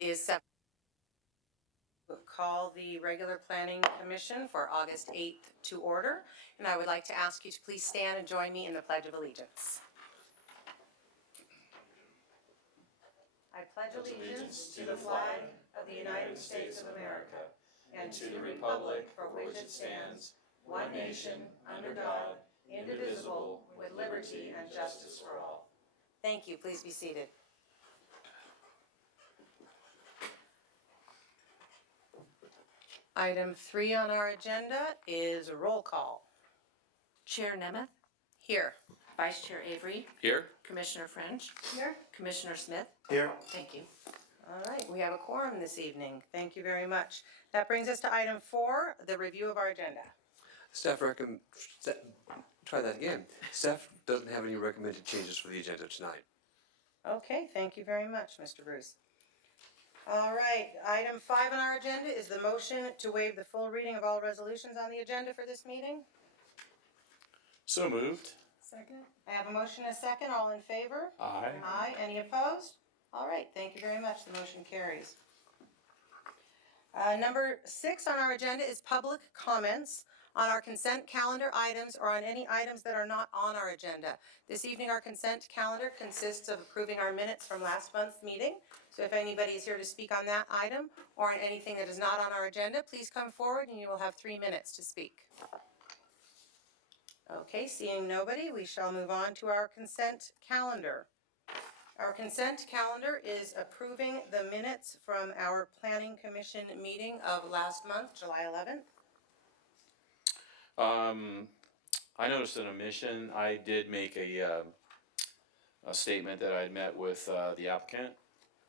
is set. Call the regular Planning Commission for August 8th to order, and I would like to ask you to please stand and join me in the Pledge of Allegiance. I pledge allegiance to the flag of the United States of America and to the republic for which it stands, one nation, under God, indivisible, with liberty and justice for all. Thank you. Please be seated. Item 3 on our agenda is a roll call. Chair Nemeth, Here. Vice Chair Avery, Here. Commissioner French, Here. Commissioner Smith. Here. Thank you. All right, we have a quorum this evening. Thank you very much. That brings us to item 4, the review of our agenda. Staff try that again. Staff doesn't have any recommended changes for the agenda tonight. Okay, thank you very much, Mr. Bruce. All right, item 5 on our agenda is the motion to waive the full reading of all resolutions on the agenda for this meeting. So moved. Second. I have a motion and a second. All in favor? Aye. Aye. Any opposed? All right, thank you very much. The motion carries. Number 6 on our agenda is public comments on our consent calendar items or on any items that are not on our agenda. This evening, our consent calendar consists of approving our minutes from last month's meeting. So if anybody is here to speak on that item or on anything that is not on our agenda, please come forward and you will have 3 minutes to speak. Okay, seeing nobody, we shall move on to our consent calendar. Our consent calendar is approving the minutes from our Planning Commission meeting of last month, July 11th. I noticed an omission. I did make a statement that I had met with the applicant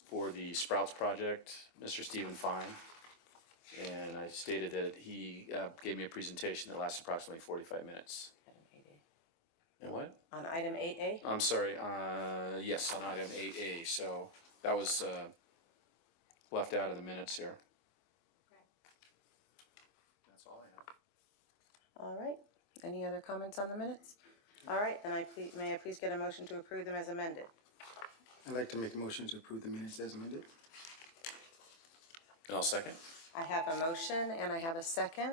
for the Sprouts project, Mr. Stephen Fine. And I stated that he gave me a presentation that lasted approximately 45 minutes. And what? On item 8A? I'm sorry, yes, on item 8A, so that was left out of the minutes here. That's all I have. All right, any other comments on the minutes? All right, then may I please get a motion to approve them as amended? I'd like to make a motion to approve the minutes as amended. And I'll second. I have a motion and I have a second.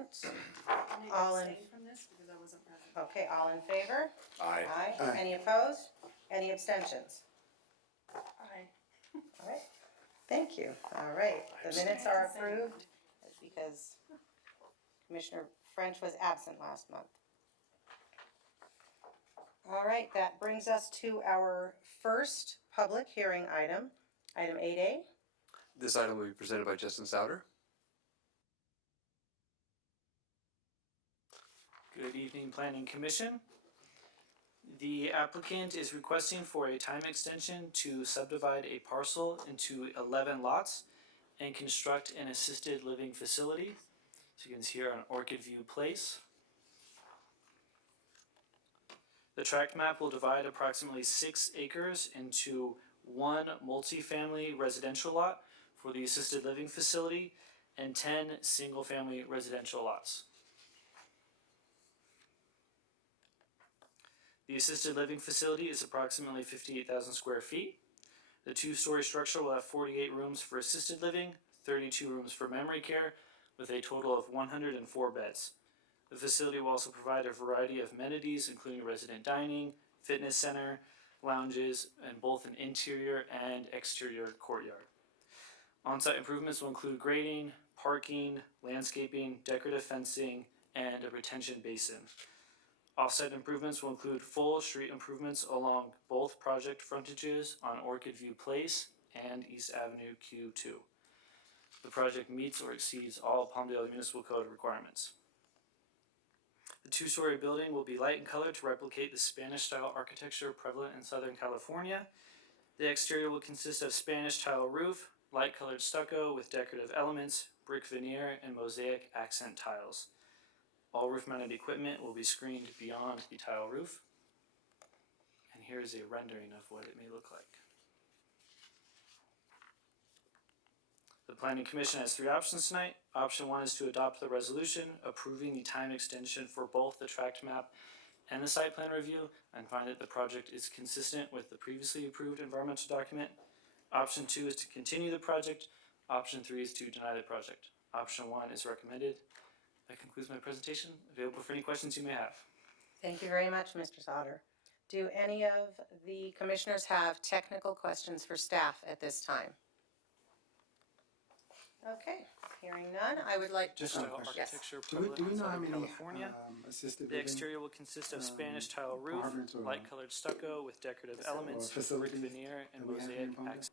All in from this because I wasn't present. Okay, all in favor? Aye. Aye. Aye. Any opposed? Any abstentions? Aye. All right, thank you. All right, the minutes are approved because Commissioner French was absent last month. All right, that brings us to our first public hearing item, item 8A. This item will be presented by Justin Souter. Good evening, Planning Commission. The applicant is requesting for a time extension to subdivide a parcel into 11 lots and construct an assisted living facility. So you can see here on Orchid View Place. The tract map will divide approximately 6 acres into 1 multifamily residential lot for the assisted living facility and 10 single-family residential lots. The assisted living facility is approximately 58,000 square feet. The 2-story structure will have 48 rooms for assisted living, 32 rooms for memory care, with a total of 104 beds. The facility will also provide a variety of amenities, including resident dining, fitness center, lounges, and both an interior and exterior courtyard. On-site improvements will include grading, parking, landscaping, decorative fencing, and a retention basin. Off-site improvements will include full street improvements along both project frontages on Orchid View Place and East Avenue Q2. The project meets or exceeds all Palmdale Municipal Code requirements. The 2-story building will be light in color to replicate the Spanish-style architecture prevalent in Southern California. The exterior will consist of Spanish tile roof, light-colored stucco with decorative elements, brick veneer, and mosaic accent tiles. All roof-mounted equipment will be screened beyond the tile roof. And here's a rendering of what it may look like. The Planning Commission has 3 options tonight. Option 1 is to adopt the resolution approving the time extension for both the tract map and the site plan review and find that the project is consistent with the previously approved environmental document. Option 2 is to continue the project Option 3 is to deny the project. Option 1 is recommended. That concludes my presentation. Available for any questions you may have. Thank you very much, Mr. Sauter. Do any of the commissioners have technical questions for staff at this time? Okay, hearing none, I would like to. Just one Tile question. Yes. architecture Do we prevalent in know how Southern many California. assisted The living exterior will consist of Spanish tile roof, apartments or light-colored stucco with decorative elements, brick facilities veneer, and that we have here in mosaic Palmdale? accents.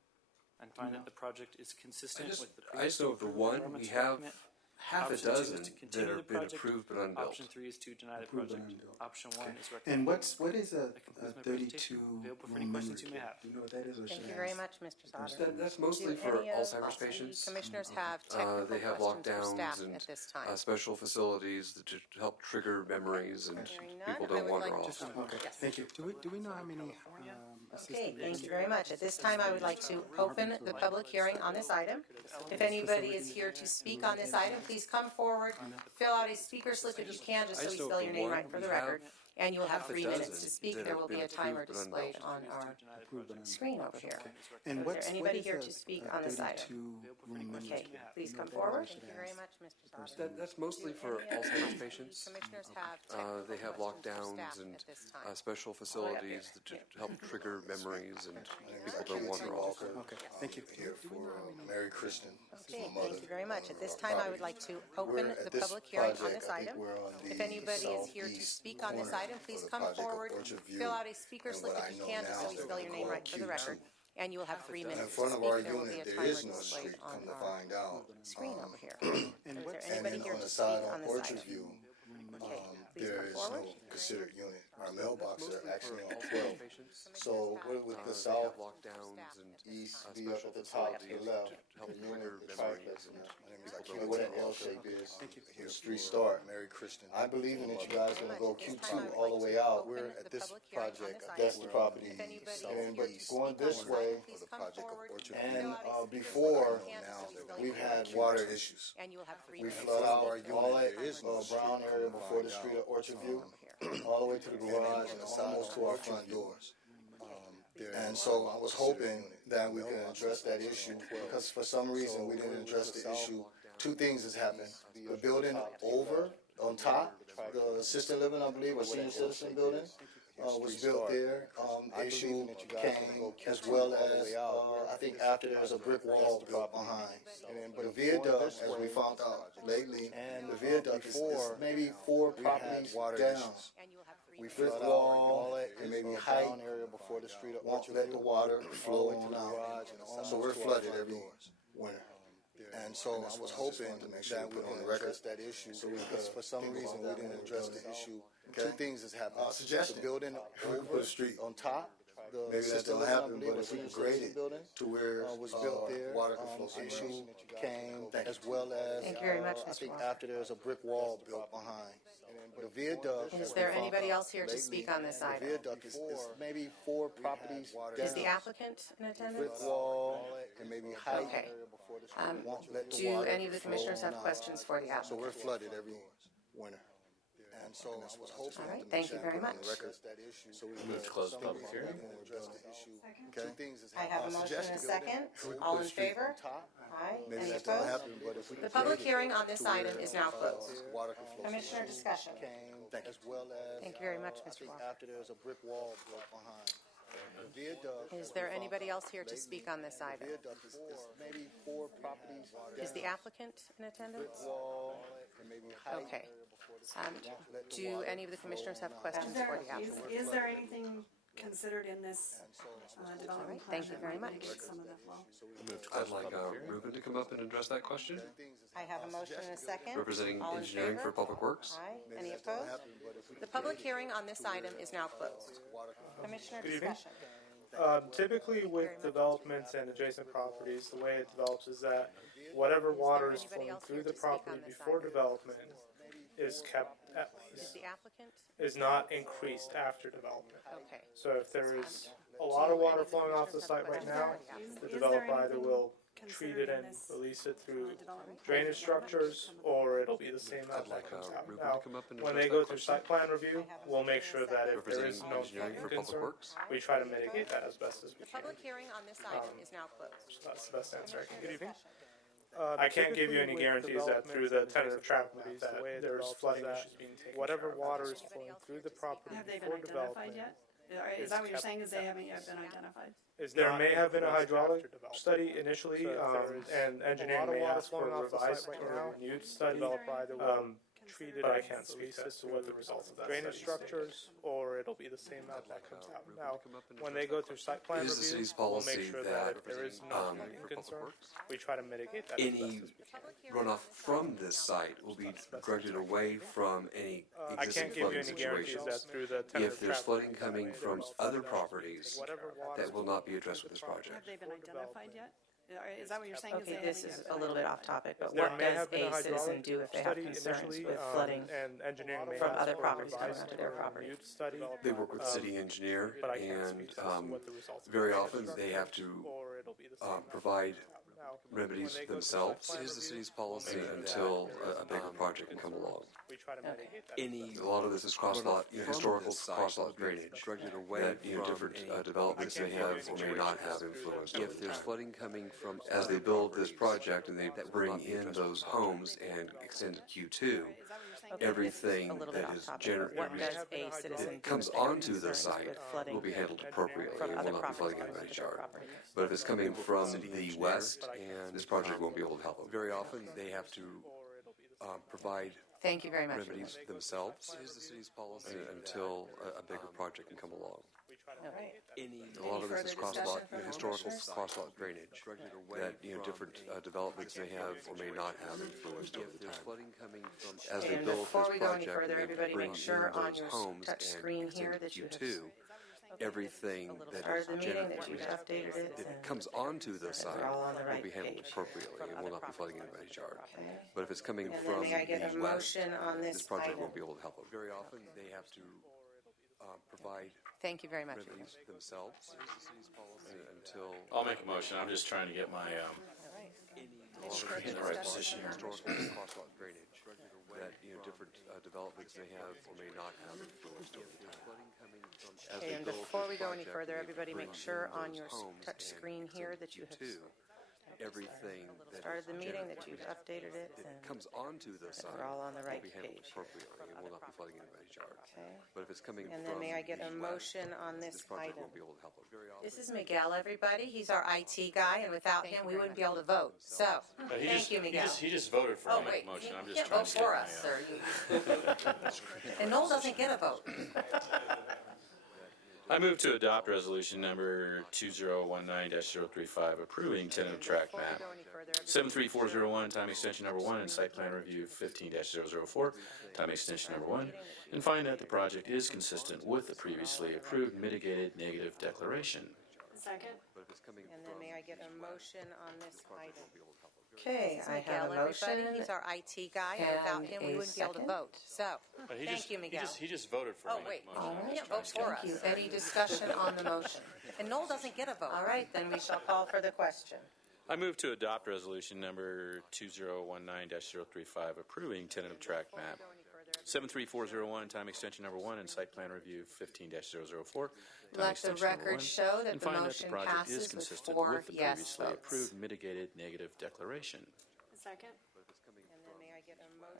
And find that the project is consistent with the I just know of the one, we have half a Option 2 is dozen to that continue the have been project. approved but unbuilt. Option 3 is to deny the Approved but project. unbuilt. Option 1 is recommended. And what is a That concludes my 32 presentation. Available for room any memory questions you may care? have. Do you know what that is, or Thank should you I very ask? much, Mr. Sauter. That's Do mostly for any of Alzheimer's the patients. commissioners have technical They have questions for staff lockdowns and at this time? special facilities that to help trigger memories and Hearing none, people I don't would wander like off. to. Okay, Yes. thank you. Do we know how many assisted Okay, living? thank you very much. At this time, I would like to open the public hearing on this item. If anybody is here to speak on this item, please come forward, fill out a speaker slip if you can, just so we spell your name right for the record. And you will have half a 3 minutes dozen to speak. that There have will be been a timer approved but displayed unbuilt. on our Approved but screen over here. And Is there what anybody is here a- to speak a on this item? 32 room memory Okay, care? please Do you come know what that is, or forward. should Thank I you very ask? much, Mr. Sauter. That's mostly for Do any of Alzheimer's the patients. Commissioners have They technical have questions for lockdowns staff and at this time? special facilities that to help trigger memories and people don't wander off. Okay, thank you. Here for Mary Kristen. Okay, thank you very much. At this time, I would like to open We're the at this public hearing on project, this I think item. we're on If the anybody is here to southeast speak on this corner item, please of the come project of forward, Orchard View. fill out a speaker And slip what if I you know can, just so now we is spell that your we name call right for the Q2. record. And you will have 3 minutes In to front of speak. our There will be a unit, there timer is no displayed street, on come to our find out. screen over here. And Is what's- there And anybody then here on to the speak side on on this Orchard item? View, Okay, please there come is forward. no considered unit. Our mailboxes are actually on Alzheimer's 12. patients. So we're with the They south, have lockdowns and east, be special up at the top to the facilities left. to help The trigger unit, the memories triplex, and my name is people Q, don't what that wander L off. shape is. Thank you. The street start. Mary Kristen. I believe in that you guys gonna go At this time, I Q2 would all the like way to out. open We're the at this public hearing on project, this that's item. the property. If anybody is And here but to going speak on this this way, item, please the come project of forward, Orchard fill and out a speaker before slip if you can, just so we spell we've your name had right. water issues. And you will have 3 We minutes. flood to out speak. all that There is no brown street, area come before the find street out. at Orchard View, Here. all the way to the And garage on and the side almost of to our Orchard front View, doors. there And is so no I was considered hoping unit. that we could address that issue, because for some reason we didn't address the issue. 2 things has happened. The building over, on top, the assisted living, I believe, or senior citizen building, was built there. Issue came as well as, I think after there was a brick wall built behind. The viaduct, as we found out lately, the viaduct is maybe 4 properties down. And you will have 3 We minutes. brick wall, and maybe height, won't let the water flow on out. So we're flooded every winter. And so I was hoping that we can address that issue, because for some reason we didn't address the issue. 2 things has happened. Suggestion. The building Put over, a street. on top, the Maybe that assisted don't living, I happen, believe, but or if we senior grade citizen it building, to where was built there. water can flow through. Issue came as well as, Thank you very much, I Mr. think Walker. after there was a brick wall built behind. The viaduct. Is as there we found anybody out else here to lately, speak on this the item? viaduct is maybe 4 properties Is the down. applicant in Brick attendance? wall, and maybe height. Okay. Won't let the Do water any of the flow commissioners on have out. questions for the So applicant? we're flooded every winter. And so I was hoping All right, to thank make you sure I very put on the much. record that issue. So we Move to close the public hearing. address the issue. 2 things has I have a happened. motion and a second. Put All a in street favor? on top. Aye. Maybe Any that don't opposed? happen, but if we The can public grade it hearing on this to item where, is now closed. water can flow through. Commissioner discussion. Came as well as. Thank you very much, I Mr. think Walker. after there was a brick wall built behind. The viaduct. Is there anybody else here to speak on this item? Viaduct is maybe 4 properties Is the down. applicant in attendance? Wall, and maybe height. Okay. Do any of the commissioners have questions for the applicant? Is there anything considered in this development plan Thank you that very might much. mitigate some of the flow? I'd like Ruben to come up and address that question, I have a motion and a second. representing All in engineering for favor? Public Works. Aye. Any opposed? The public hearing on this item is now closed. Commissioner discussion. Typically with developments and adjacent properties, the way it develops is that whatever water is anybody flowing else through here the to speak on property this before item? development is kept at Is least, the applicant? is not increased after development. Okay. So if there is a lot of water flowing off the site right now, the developer either will treat it and release it through drainage structures, or it'll be the same I'd as that like comes out. Ruben Now, to come up and when address they that go through question, site plan review, we'll make sure that if there is representing no engineering for flooding Public concern, Works. we try to mitigate that as best as we The can. public hearing on this item is now closed. That's the best answer I can give you. Discussion. I can't give you any guarantees that through the tentative track map that there's flooding issues being taken care Whatever of. water is flowing through the property Have they been before identified development. yet? Is that what you're saying, is they haven't yet been identified? There may have been a hydraulic study initially, and engineering may ask for a revised or renewed study. Treated But I and can't speak released as to what the results of that drainage study is. structures, or it'll be the same map that comes out. Now, when they go through site plan It is the review, city's we'll make policy sure that, that if there is no um, flooding concern, we try to mitigate that as best any as we can. runoff from this site will be directed away from any I existing can't give you flooding any guarantees situations. that through the tentative If there's track flooding map coming that from there's other flooding properties, whatever water that will not be addressed with this project. Have they been identified yet? Is that what you're saying, is Okay, they this haven't is yet a been little bit off identified? topic, but There what may does have been a citizen hydraulic do if they have study concerns initially, with flooding? and engineering may from ask other for a properties coming revised onto their or property? renewed study. They work with the city engineer, But I can't and speak as to what the results of very that often they have to or it'll be the same map. provide Now, remedies when they go through themselves. site plan It is the review, city's policy we'll make sure until that a bigger project can come along. we try to mitigate that. Any, a lot of this is cross-lot, historical cross-lot drainage, directed away that, different developments may have or may not have influence over If there's time. flooding coming from. As they build this project and they bring in those homes and extend Q2, Is that what you're saying? everything A little bit that off is topic. generated, What does a citizen do that comes if they have onto the concerns site with flooding will be handled appropriately from and other will not be flooding properties anybody's coming onto their yard. property? But if it's coming from the west, And this project won't be able to help them. very often they have to provide Thank you very much. remedies themselves. It is the city's policy until a bigger project can come along. Okay. A lot of this is further cross-lot, discussion from historical commissioners? cross-lot drainage that, different developments may have or may not have influenced over If there's time. flooding coming from, As Okay, they and build this before we go any project further, and they everybody bring make in sure on those your homes touch and screen here extend that you Q2, have everything that started is the meeting, that you've generated updated it, that and comes onto the site all on the will right be handled page. appropriately and will not be flooding anybody's yard. Okay. But if it's coming And then from may I get a the west, motion on this this project item? won't be able to help them. Very often, they have to provide Thank you very much. remedies themselves. It is the city's policy until I'll make a motion, I'm just trying to get my, Further in the right discussion? position here. historical cross-lot drainage that, different developments may have or may not have influenced over time. As Okay, they and build before this we go any project further, and they everybody bring make sure in on those your homes touch and screen here extend that you have Q2, everything that started is the meeting, that generated you've updated it, that and comes onto the site we're all on the will right be handled page. appropriately and will not be flooding anybody's yard. Okay. But if it's coming And from then may I get the a west, motion on this this project item? won't be able to help them. Very often, This is Miguel, everybody. He's our IT guy, and without him, we wouldn't be able to vote. So, thank you, Miguel. He just voted for it, Oh, I'll make wait, a motion, I'm you just can't trying vote to for get us, my, sir. And Noel doesn't get a vote. I move to adopt resolution number 2019-035, approving tentative track map 73401, time extension number 1, and site plan review 15-004, time extension number 1, and find that the project is consistent with the previously approved mitigated negative declaration. Second? And then may I get a motion on this item? Okay, I have a motion. He's our IT guy, and and without him, we a wouldn't be able to second. vote. So, thank you, Miguel. He just voted for it, Oh, I'll make wait, a motion. you I'm can't just vote trying for to us. Thank you. Any discussion on the motion? And Noel doesn't get a vote. All right, then we shall call for the question. I move to adopt resolution number 2019-035, approving tentative track map 73401, time extension number 1, and site plan review 15-004, time Let the extension number record 1, show that and the find that the motion project is passes with consistent 4 with the yes previously votes. approved mitigated negative declaration. Second?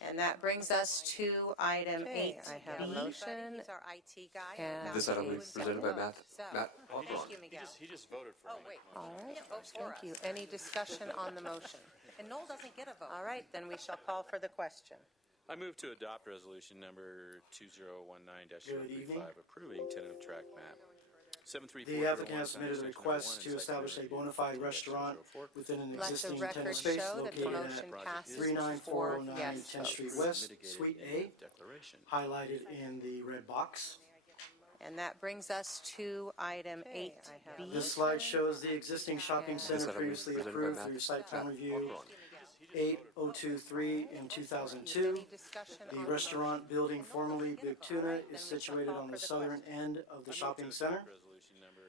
And that brings us to item Okay, 8B. I have a motion. He's our IT guy, And and without This him, item we will be wouldn't be able presented to by vote. Matt. So, Matt, thank you, Miguel. He just voted for Oh, it. wait, All you right, can't vote for thank us. you. Any discussion on the motion? And Noel doesn't get a vote. All right, then we shall call for the question. I move to adopt resolution number 2019-035, approving tentative track map 73401. The applicant has submitted a time extension number request 1, to and site establish a plan bona review fide 15-004. restaurant within an Let the existing record tenant space show that the located motion at passes with 39409 4 yes 10th Street votes. West, Mitigated Suite A, negative declaration. highlighted in the red box. And that brings us to item Okay, I have 8B. This slide shows the existing shopping This center item is previously presented by approved Matt. through site plan Matt, review hold on. 8023 in 2002. Any discussion The on restaurant building formerly Big Tuna is situated on the southern end of the shopping center. Resolution number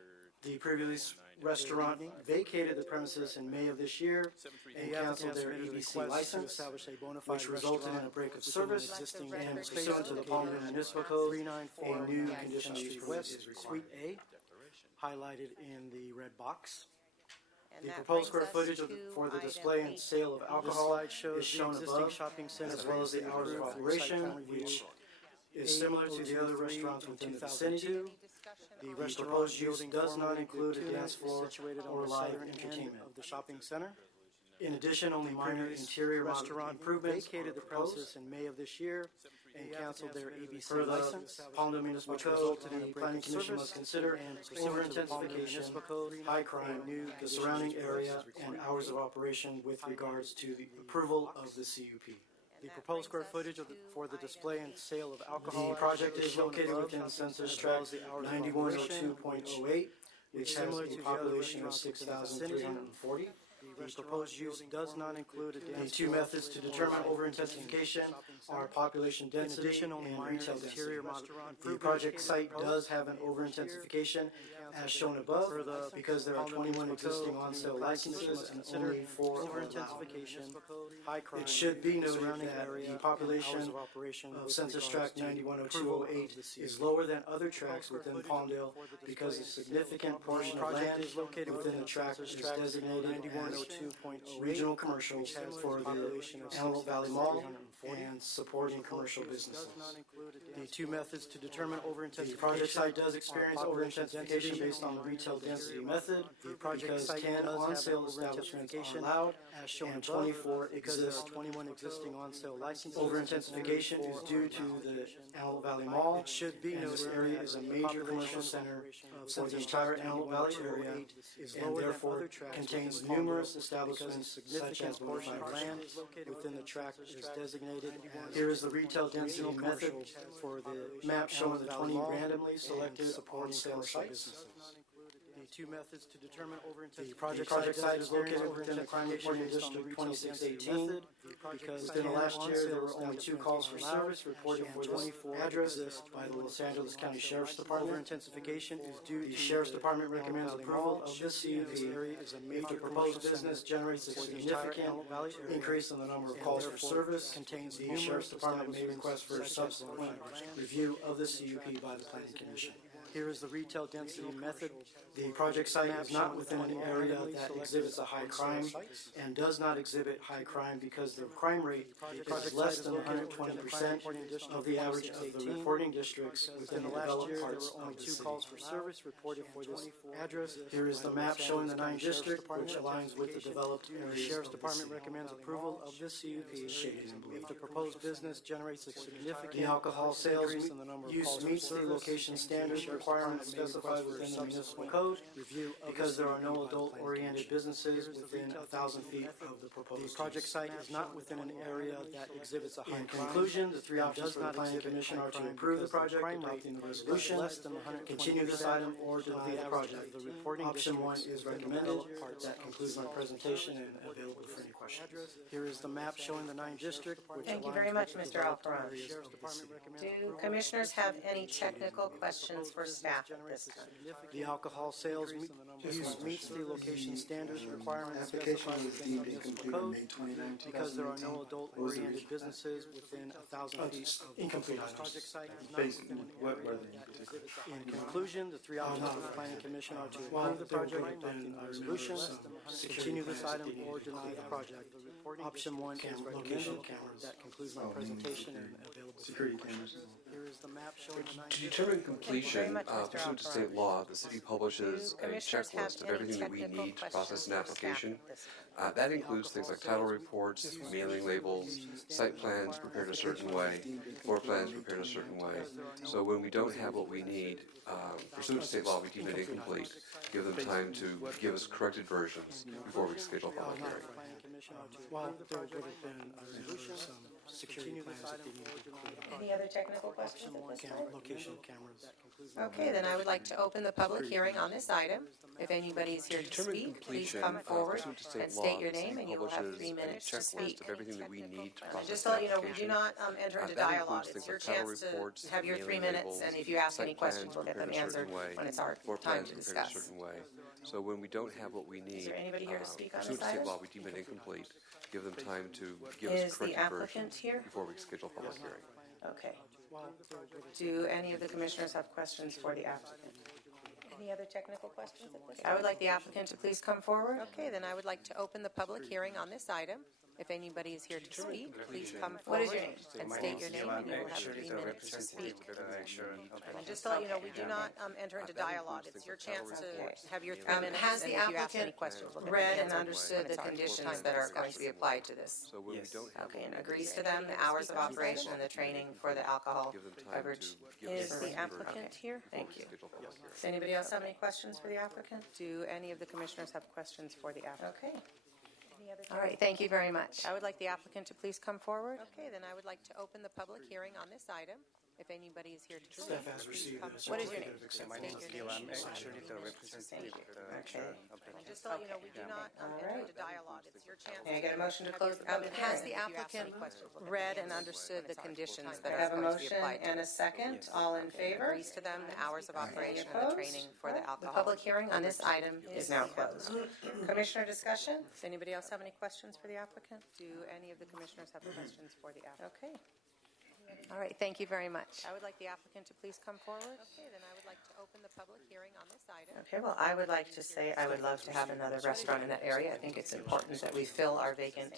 The previous restaurant vacated the premises in May of this year and canceled their EBC license, which resulted in a break of service, and pursuant to the Palmdale Municipal Code, a new conditional street west, Suite A, highlighted in the red box. And The that proposed square brings us footage to for the item display and 8. sale of This alcohol slide shows is the shown existing above, shopping center as well as the hours of operation, which is similar to the other restaurants within the vicinity. Any discussion The on restaurant proposed use yielding does not formerly include a Tuna dance is floor situated on or the live southern end entertainment. of the shopping center. In addition, only minor Previous interior restaurant improvements vacated are the proposed. premises in May of this year and canceled their ABC Per the license, Palmdale Municipal which Code, resulted in a the break planning of commission service must consider and pursuant to the Palmdale over-intensification, Municipal Code, high crime, a new the condition surrounding is area, and hours of operation with regards to the approval of the CUP. The proposed square footage for the display and sale of alcohol. The project is shown located above, within Census as well Tract as the hours of 9102.08, which has similar a to the other population of restaurants within the vicinity. 6,340. The proposed use does not include a The dance two floor methods to determine or over-intensification are population In density addition, only and minor retail density. interior The project site does have an over-intensification as shown above, because there are 21 existing on-sale licenses and only 4 are allowed. over-intensification, high crime. It should be noted surrounding that area, the and population hours of operation of with Census regards Tract to approval of 910208 the is CUP. lower than other tracts within Palmdale because a significant portion of Project land is located within the tract is Census Tract designated as 9102.08, regional commercial for the population of Antelope Valley Mall 6,340. and supporting commercial businesses. The two methods to determine The over-intensification. project site does experience are population over-intensification density based on the retail density method because site 10 does have on-sale an establishments over-intensification are allowed as shown and above, 24 because there exist. are 21 existing on-sale licenses. Over-intensification is due to the Antelope Valley Mall, It should be and this noted area that is a the major population commercial center of for the Census entire Tract Antelope Valley area, 9102.08 is and lower than therefore other tracts contains within Palmdale numerous because a establishments such significant as portion of bonafide land restaurants. within the tract is designated as Here is the retail density regional method commercial for the map showing the Valley 20 Mall randomly and selected supporting on-sale commercial sites. businesses. The two methods to determine The over-intensification. project site is located within the crime reporting district 2618. Because Within the last year, there were only 2 calls for allowed, service reported for this 24 address exist by the Los Angeles County Sheriff's Department. Over-intensification is due to The Sheriff's Department recommends Valley approval Mall. of this This CUP area is a if major the proposed commercial business center generates a for the entire significant Antelope Valley area, increase in the number of and calls for therefore service. contains The numerous Sheriff's Department may request for a establishments subsequent review of the CUP by the Planning Commission. Here is the retail density method. The project site is not within an area that exhibits a high crime and does not exhibit high crime because the crime rate is less than 120% of the average of the reporting districts within the Last developed year, there parts were of only the 2 city. calls for service reported for this address. Here is the map showing the 9th Sheriff's district, Department. which aligns with the developed The areas Sheriff's of the Department city. recommends approval of this CUP Shaded in blue. if the proposed business generates a significant The alcohol sales increase in the number of use calls for meets the service. location standards Sheriff's requirements Department may specified request within for the municipal subsequent code review of because the there are CUP no by the Planning adult-oriented Commission. businesses within 1,000 feet of the The proposed project use. site is not within an area that exhibits a high In crime. conclusion, the 3 and options does for the not Planning exhibit Commission high are to crime approve the because project, crime rate adopting the is resolution, less than 120% continue this item, or of deny the average project. of the reporting Option 1 districts is within the recommended. developed parts That of concludes my the city. presentation and available for any questions. Here is the map showing the 9th district, which Thank you aligns very with much, the Mr. developed Alcaraz. areas of the city. Do commissioners have any technical questions for staff at this time? The alcohol sales use meets the location standards requirements specified within the municipal code because there are no adult-oriented businesses within 1,000 feet of the Incomplete proposed items. project site. is not within an area that exhibits a high crime. In conclusion, the 3 options for the planning commission are to approve the project, adopting the resolution, continue this item, or deny the project. Option 1 is recommended. That concludes my presentation and available for any questions. Here is the map showing the 9th To determine completion, much, Mr. pursuant to Alcaraz. state law, the city publishes Do a commissioners have checklist of any everything that we technical need to questions process an for staff application. at this time? That includes things like title reports, mailing labels, site plans prepared a certain way, floor plans prepared a certain way. So when we don't have what we need, pursuant to state law, we deem it incomplete. Give them time to give us corrected versions before we schedule a public hearing. planning commission are to Well, approve the there would project, have been some security plans that they needed to include. Any other technical questions at this time? Location cameras. Okay, then I would like to open the public hearing on this item. If anybody is here to Determine speak, please completion, come forward pursuant to state and law, state your the name, city and you will have publishes 3 a minutes to speak. checklist of everything that we need to And process just to an let you know, we do application. not enter into That dialogue. includes It's things your like title chance to reports, have your 3 mailing minutes, labels, and if you ask site any questions, plans we'll get them prepared a answered certain way, when it's our floor time plans to prepared a discuss. certain way. So when we don't have what we need, there anybody here to speak on pursuant this to state item? law, we deem it incomplete. Give them time to give Is us the corrected applicant versions here? before we schedule a public hearing. Okay. Do any of the commissioners have questions for the applicant? Any other technical questions at this I would like the applicant to please come forward. Okay, then I would like to open the public hearing on this item. If anybody is here to speak, please come What is forward your name? and state your name, and you will have 3 minutes to speak. And just to let you know, we do not enter into dialogue. It's your chance to have your 3 minutes, Has and the if you ask any applicant questions, we'll get read them and answered understood when the it's our conditions time that to are going to be discuss. applied to this? So when we don't have. Okay, and what we agrees need, to them, the hours of operation and the training for the alcohol give them time beverage. to give Is us the information applicant here? Thank you. schedule public hearing. Does anybody else have any questions for the applicant? Do any of the commissioners have questions for the applicant? Okay. All right, thank you very much. I would like the applicant to please come forward. Okay, then I would like to open the public hearing on this item. If anybody is here to speak, Staff has please received come. a What is your name? certificate of State acceptance. your name. Thank you. Okay. And just to let you know, we do not enter into dialogue. It's your chance. May I get a motion to have close your the public Has the hearing? applicant read and understood the conditions that I are have a going to be motion applied to and a this? second. All in favor? Agrees to them, the hours of operation and the Opposed? training for the The alcohol. public hearing on this item is now closed. Commissioner discussion? Does anybody else have any questions for the applicant? Do any of the commissioners have questions for the applicant? Okay. All right, thank you very much. I would like the applicant to please come forward. Okay, then I would like to open the public hearing on this item. Okay, well, I would like to say I would love to have another restaurant in that area. I think it's important that we fill our vacant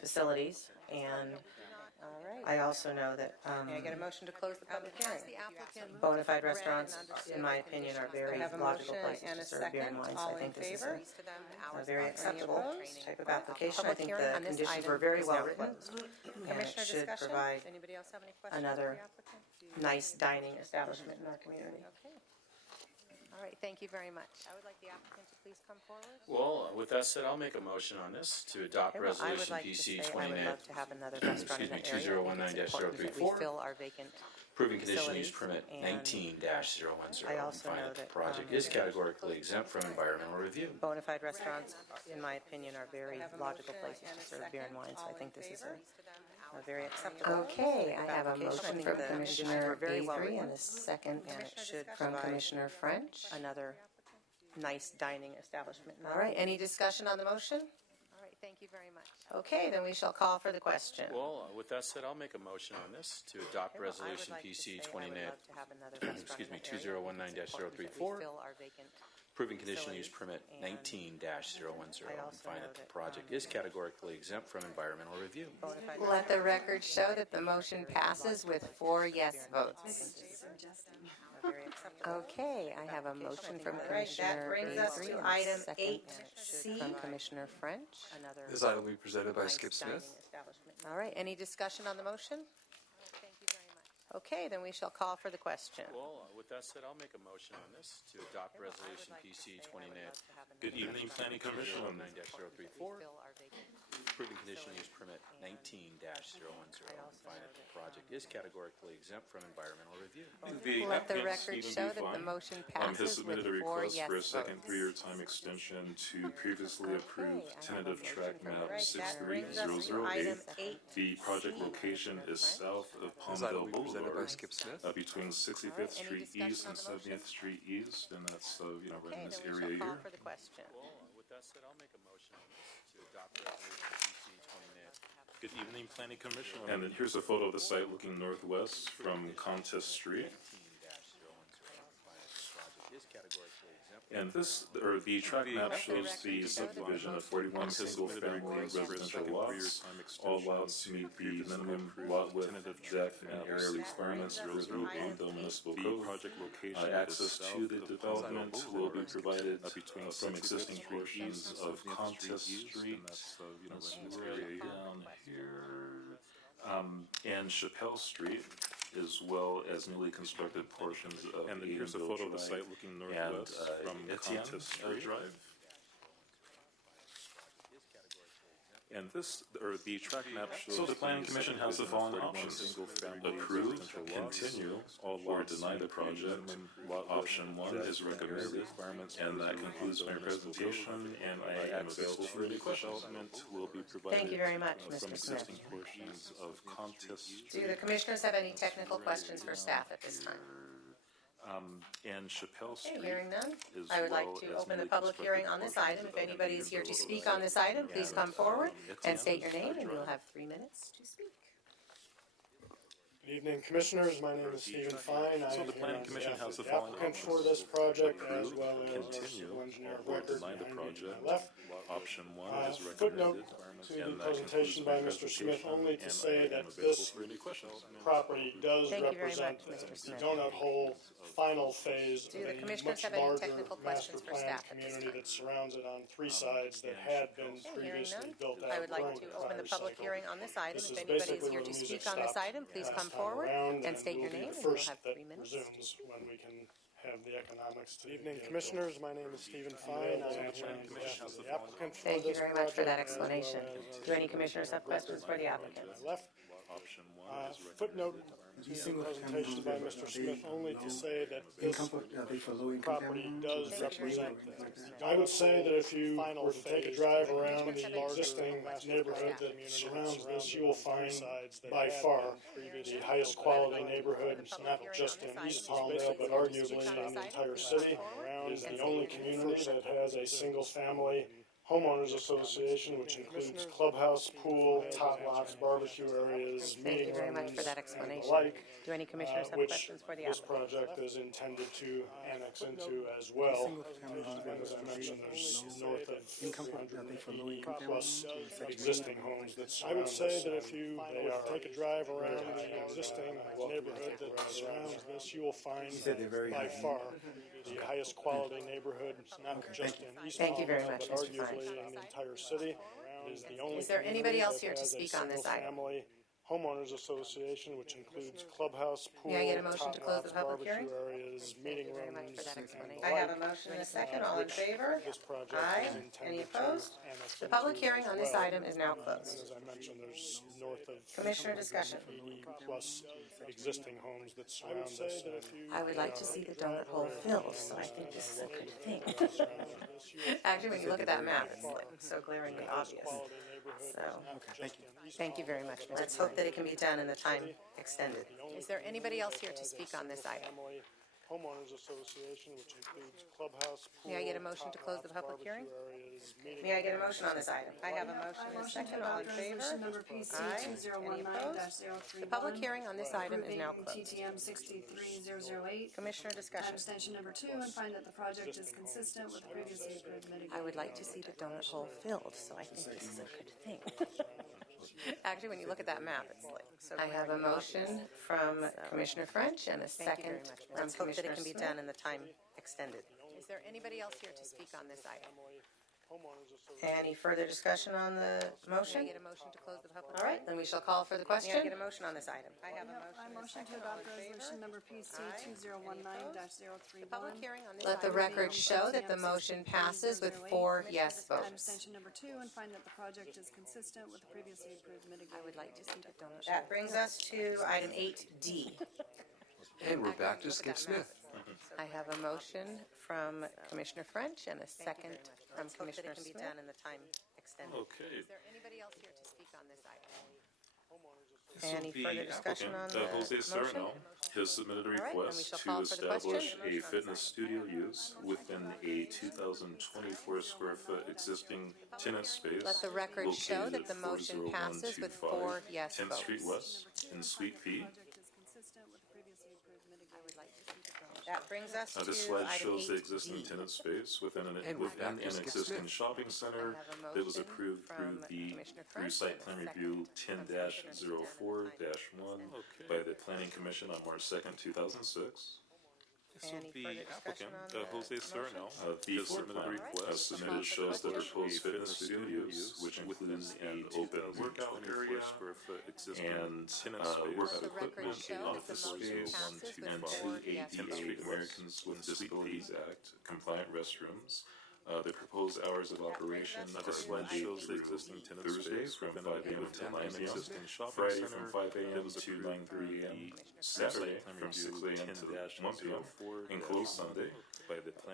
facilities, and All right. I also know that May I get a motion to close the public hearing? bona fide restaurants, in my opinion, are I very have a logical motion places and to a serve beer and second. wine, so All I in think this is favor? a very acceptable type of application. I Public think hearing the on this conditions item were very is well now written, closed. and it Commissioner should discussion? provide Does anybody else have any questions another for the applicant? nice dining establishment in our community. Okay. All right, thank you very much. I would like the applicant to please come forward. Well, with that said, I'll make a motion on this to adopt Okay, well, I would resolution like to PC say I would 29, love to have another restaurant in Excuse me, that area. I think it's important that we 2019-034. fill our vacant. approving conditional use facilities, permit and 19-010. I and also find know that the that, project is categorically exempt from environmental review. Bona fide restaurants, in my opinion, are very logical places to serve beer and wine, so I think this is a very acceptable. Okay, I have a motion from Commissioner Avery and a second from Commissioner French. Another nice dining establishment. All right, any discussion on the motion? All right, thank you very much. Okay, then we shall call for the question. Well, with that said, I'll make a motion on this to adopt Okay, well, I would resolution like to PC say I would 29, love to have another restaurant excuse in me, that area. I think it's important that we 2019-034. fill our vacant. approving conditional use permit and 19-010 and also find know that the that, project is categorically exempt from environmental review. Bona fide Let the record show that the motion passes with 4 yes votes. very acceptable. Okay, I have a motion from All right, that Commissioner brings us Avery to and a item second 8C. from Commissioner French. Another This item will be presented by nice Skip dining Smith. establishment. All right, any discussion on the motion? Thank you very much. Okay, then we shall call for the question. Well, with that said, I'll make a motion on this to adopt resolution PC 29. Good evening, Planning Commission. 9-034, Fill our vacant. approving conditional use permit 19-010 and find that the project is categorically exempt from environmental review. Let the record show that the motion Has passes with submitted a 4 request yes for a second votes. 3-year time extension to previously approved I have a tentative motion track from- map All right, that brings us to 63008. item 8. The project location is south of This item will Palmdale be presented by Boulevard, Skip Smith. between 65th Any Street discussion East on and the motion? 70th Street East, and that's, right Okay, in this then we area shall call here. for the question. Well, with that said, I'll make a motion on this to adopt resolution PC 29. Good evening, Planning Commission. And then here's a photo of the site looking northwest from Contest Street. 19-010 and find that the project is categorically exempt. And this, or the track map shows the subdivision of 41 single-family residential lots, all lots meet the minimum lot width, depth, and area requirements for the Palmdale Municipal Code. Access to the development will be provided from existing portions of Contest Street, down here, and Chappelle Street, as well as newly constructed portions of And then here's a photo of the site looking northwest from Contest Street. Drive. And this, or the track map shows. So the Planning Commission has the following options: options: approve, continue, or deny the project. Option 1 is recommended, and that concludes my presentation, and I am available for any questions. Will be provided Thank you very much, from Mr. Smith. existing portions of Contest Do the Street commissioners have any technical questions for staff at this time? and Chappelle Okay, Street. hearing none, as I would like well to as open the newly public constructed hearing on this portions item. If of anybody is here to Palmdale speak on this item, please come forward and state your name, and Drive. you'll have 3 minutes to speak. Good evening, Commissioners. My name is Stephen Fine. I So am the here Planning on Commission behalf has of the the following applicant for options. this project, as Approve, well as our continue, civil engineer of or record deny the behind me to project. my left. Option one is Footnote recommended, to the and that presentation by concludes my Mr. Smith, presentation, only to and say I am that available this for any questions. property does Thank you very represent much, Mr. the Smith. donut hole final phase of Do the a commissioners much have any larger technical master questions for planned staff at this community time? that surrounds it on three sides that had been Hearing previously none, built out I would like during to the open the fire public cycle. hearing on this item. This If is anybody is basically here where to the music speak on this stopped item, please last come time forward around, and state we your will be name, the and you'll first have that 3 minutes. resumes when we can have the economics to. Good evening, Commissioners. My name is Stephen Fine. I am here on behalf of the applicant for Thank you this very much for that project, as well explanation. as Do any commissioners have questions for the applicant? to my left. Footnote to the presentation by Mr. Smith, only to say that this property does represent, I would say that if you were to take a drive around the existing neighborhood that surrounds this, you will find by far the highest quality neighborhood, not just in East Palmdale, but arguably in the entire city. It is the only community that has a single-family homeowners association, which includes clubhouse, pool, tot lots, barbecue areas, Thank you meeting very much rooms, for that and explanation. the like, Do any commissioners have which questions for the this applicant? project is intended to annex into as well. As I mentioned, there's north of 380 plus existing homes that surround. I would say that if you take a drive around the existing neighborhood that surrounds this, you will find by far the highest quality neighborhood, not just in East Thank you very Palmdale, much, but Mr. Fine. arguably in the entire city. It is the only Is there anybody community else that here to has a speak on this item? single-family homeowners association, which includes clubhouse, pool, May I get a motion to tot close the lots, public barbecue hearing? areas, Thank meeting you very much rooms, for that and explanation. the I have like, a motion and a second. All in which favor? this project Aye. is Any intended to opposed? annex The public into hearing as on this well. item is now And closed. as I mentioned, there's north of Commissioner discussion. 80 plus existing homes that surround this. I would like to see the donut hole filled, so I think this is a good thing. Actually, when you look at that map, it's like so glaringly obvious. So, Thank you very much, Mr. let's hope that it can be done in the time extended. Is there anybody else here to speak on this item? Homeowners association, which includes clubhouse, pool, May I get a motion to close the tot public lots, hearing? barbecue areas, meeting May I get a motion on this item? I have a motion and a second. All in favor? Aye. Any opposed? The public hearing on this item is now closed. TTM 63008. Commissioner Add discussion. extension number 2 and find that the project is consistent with the previously approved mitigation. I would like to see the donut hole filled, so I think this is a good thing. Actually, when you look at that map, it's like so. I have a glaringly motion obvious. from Commissioner French and a Thank you very second much. from Let's hope that it Commissioner can be Smith. done in the time extended. Is there anybody else here to speak on this item? Any further discussion on the May I motion? get a motion to close the public All right, hearing? then we shall call for the May I question. get a motion on this item? I have a I motion and a motion to second. All adopt in favor? resolution number PC Aye. 2019-031. The public hearing on this Let the item. record show that the motion passes with 4 yes Add votes. extension number 2 and find that the project is consistent with the previously approved mitigation. I would like to see the donut hole. That brings us to item 8D. And we're back to Skip Smith. I have a motion from Commissioner French and a second from Commissioner Hope that it can be Smith. done in the time extended. Okay. Is there anybody else here to speak on this item? Any The further discussion on applicant, the Jose motion? Serrano, has submitted a All right, then we request shall to call for the question. establish a fitness studio use within a 2,024 square foot existing tenant space Let the record show located that at the motion passes with 40125 4 yes 10th Street votes. West in Suite P. Project is consistent with the previously approved mitigation. I would like to see the donut That brings us to This slide item shows the existing 8D. tenant space within an And we're back to existing Skip Smith. shopping center I have a that was motion approved through from the, Commissioner through French site and a plan second review from Commissioner 10-04-1 by the Planning Commission on March 2nd, 2006. Any further discussion on the Jose Serrano, motion? the floor plan submitted shows the proposed fitness studio use, which includes an open workout area and workout The record equipment, show that the office motion space, passes with and 4 two yes ADA votes. Americans with Disabilities Act compliant restrooms. The proposed hours of operation are Monday through Thursday from 5 a.m. to 9 a.m. Friday from 5 a.m. to 9:30 a.m. Saturday from 6 a.m. to 1 p.m. and closed Sunday.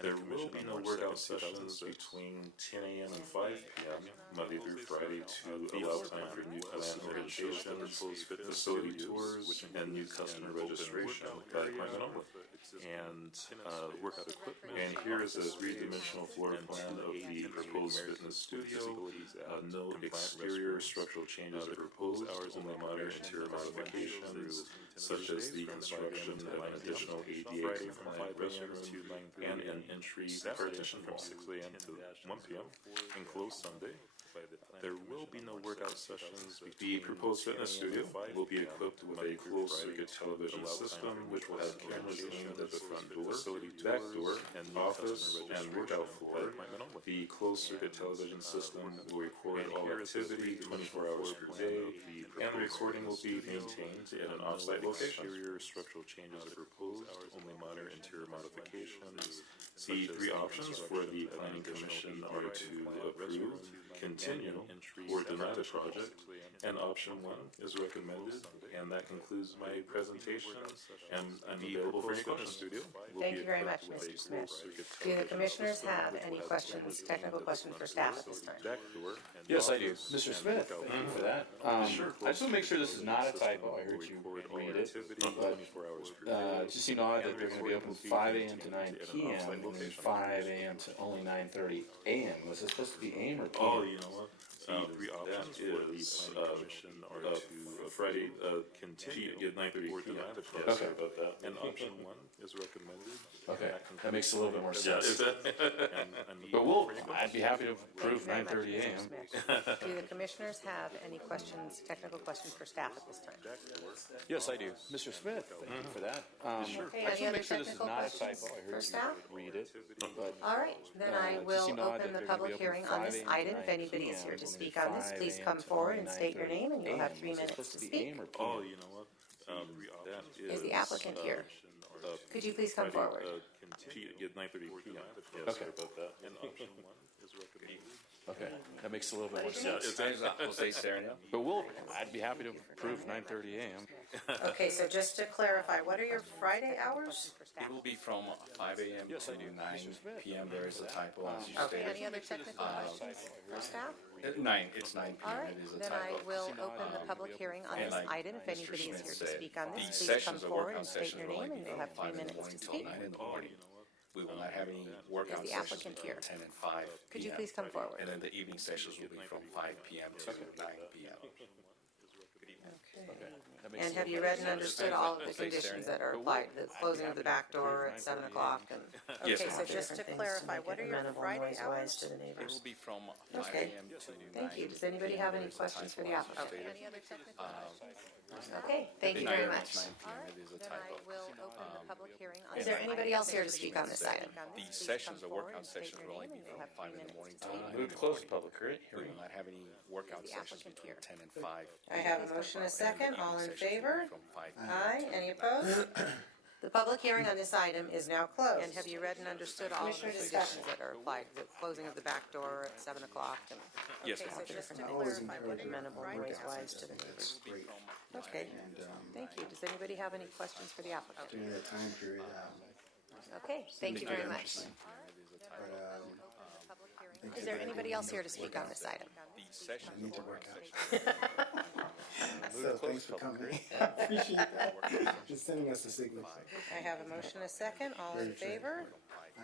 There will be no workout sessions between 10 a.m. and 5 p.m. Monday through Friday to allow time for new plan negotiations, facility tours, and new customer registration by appointment only. And workout equipment. And here is a three-dimensional floor plan of the proposed fitness studio. No exterior structural changes are proposed, only minor interior modifications. such as the construction of an additional ADA compliant restroom and an entry partition from wall. 6 a.m. to 1 p.m. and closed Sunday. There will be no workout sessions. The proposed fitness studio will be equipped with a closed-circuit television system, which will have cameras aimed at the front door, back door, office, and workout floor. The closed-circuit television system will record all activity 24 hours per day, and the recording will be maintained at an off-site location. Exterior structural changes are proposed, only minor interior modifications. The three options for the planning commission are to approve, continue, or deny the project, and option one is recommended, and that concludes my presentation, and I'm available for any questions. Thank you very much, Mr. Smith. Do the commissioners have any questions, technical questions for staff at this time? Yes, I do. Mr. Smith, thank you for that. I just want to make sure this is not a typo. I heard you read it, but it just seemed odd that they're going to be open 5 a.m. to 9 p.m. and then 5 a.m. to only 9:30 a.m. Was it supposed to be a.m. or p.m.? Oh, you know what? That is Friday, continue at 9:30 p.m. Yeah, sorry about that. And option one is recommended. Okay, that makes a little bit more Yeah, sense. But I'd be happy to approve Thank you very 9:30 much, a.m. Mr. Smith. Do the commissioners have any questions, technical questions for staff at this time? Yes, I do. Mr. Smith, thank you for that. Okay, I just any want to other make sure this is technical not a questions typo. I for heard staff? you read it, but All right, then I it just will seemed odd open that the they're gonna public be open hearing on 5 this a.m. to item. If 9 anybody is here p.m. to and speak then on this, 5 please a.m. come to forward only and state your 9:30 name, and you'll have a.m. 3 Was it minutes supposed to to be speak. a.m. or Oh, p.m.? you know what? Is the applicant here? Could you please come forward? At 9:30 p.m. Yeah, Okay. sorry about that. And option one is recommended. Okay, that makes a little bit more Yeah, sense. But I'd be happy to approve 9:30 a.m. Okay, so just to clarify, what are your Friday hours? It will be from 5 a.m. to 9 p.m. There is a typo, as you Okay, stated. any other technical questions for staff? 9, it's 9 p.m. All right, It is a then typo. I will open the public hearing on And this like item. If Mr. anybody is Smith here to said, speak on these this, please come sessions are forward workout and state sessions your will name, only and be you'll from have 3 5 in the minutes to morning till speak. 9 in the morning. We will not have any workout Is the sessions applicant between here? 10 and 5 Could you p.m. please come forward? And then the evening sessions will be from 5 p.m. to 9 p.m. And have you read and understood all of the conditions that are applied, the closing of the back door at 7 o'clock and? Yes, Okay, so ma'am. just to clarify, what are your Friday hours? It will be from 5 Okay. a.m. to 9 Thank you. Does anybody have any questions for the applicant? stated. Any other technical Okay, thank you very much. 9 p.m. It is a Then I typo. will open the public hearing on this. Is there anybody else here to speak on this item? These sessions, the workout sessions will only be from 5 in the morning till 9. Move to close the public hearing. We will not have any workout Is the sessions applicant between here? 10 and 5. I have a motion, a second. All in favor? From 5 p.m. Aye. Any opposed? The public hearing on this item is now closed. And have you read and understood all of the conditions that are applied, the closing of the back door at 7 o'clock and? Yes, Okay, ma'am. so just to clarify, what are amenable noise-wise to the neighbors? Okay, thank you. Does anybody have any questions for the applicant? During that time period, Okay, thank you very much. Is there anybody else here to speak on this item? I need to work out. So thanks for coming. I appreciate that. Just sending us a signal. I have a motion, a second. All in favor?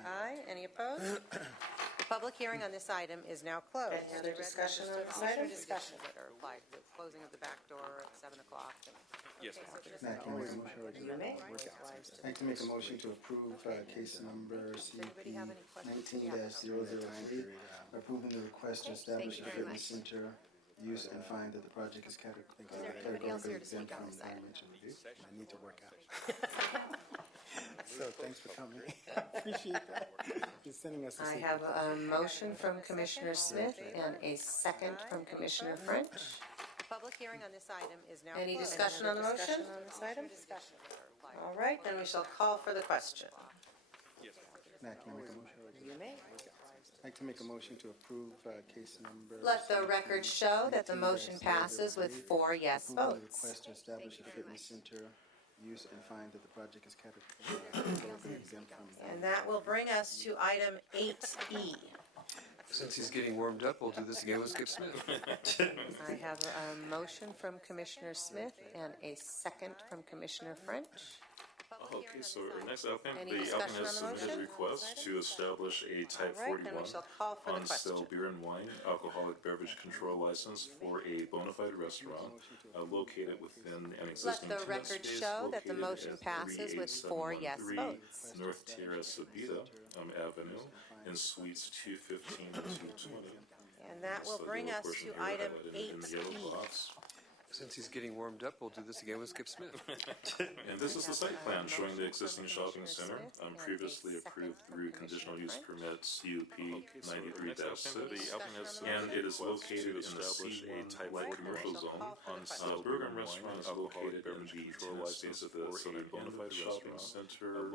Aye. Any opposed? The public hearing on this item is now closed. Any other discussion on this item? Discussion that are applied, the closing of the back door at 7 o'clock and. Yes, Matt, can I make a motion? You may. I'd like to make a motion to approve case number CP 19-0098, approving the request to establish a fitness center use and find that the project is categorically exempt from environmental review. I need to work out. So thanks for coming. I appreciate that. Just sending us a I signal. have a motion from Commissioner Smith and a second from Commissioner French. The public hearing on this item is now. Any discussion on the motion? On this item? All right, then we shall call for the question. Matt, can I make a motion? You may. I'd like to make a motion to approve case number. Let the record show that the motion passes with 4 yes Approving the votes. request to establish a fitness center use and find that the project is categorically exempt from. And that will bring us to item 8E. Since he's getting warmed up, we'll do this again with Skip Smith. I have a motion from Commissioner Smith and a second from Commissioner French. public Okay, hearing on so this our item? next applicant, Any the discussion applicant has on the submitted a motion? request to establish a type All right, then we 41 shall call for the on sale question. beer and wine alcoholic beverage control license for a bona fide restaurant located within an Let existing the tenant record space show that the located motion at passes with 4 yes 38713 votes. North Tierra Sabita Avenue in Suites 215 and 220. And that will So bring yellow us portion to here item highlighted in the yellow 8E. box. Since he's getting warmed up, we'll do this again with Skip Smith. And this is the site plan showing the existing shopping center, previously approved through conditional use permit CUP 93-6. And it is located in the C1 light commercial zone. Burger Restaurant is located in the tenant space of the Southern bona fide shopping center,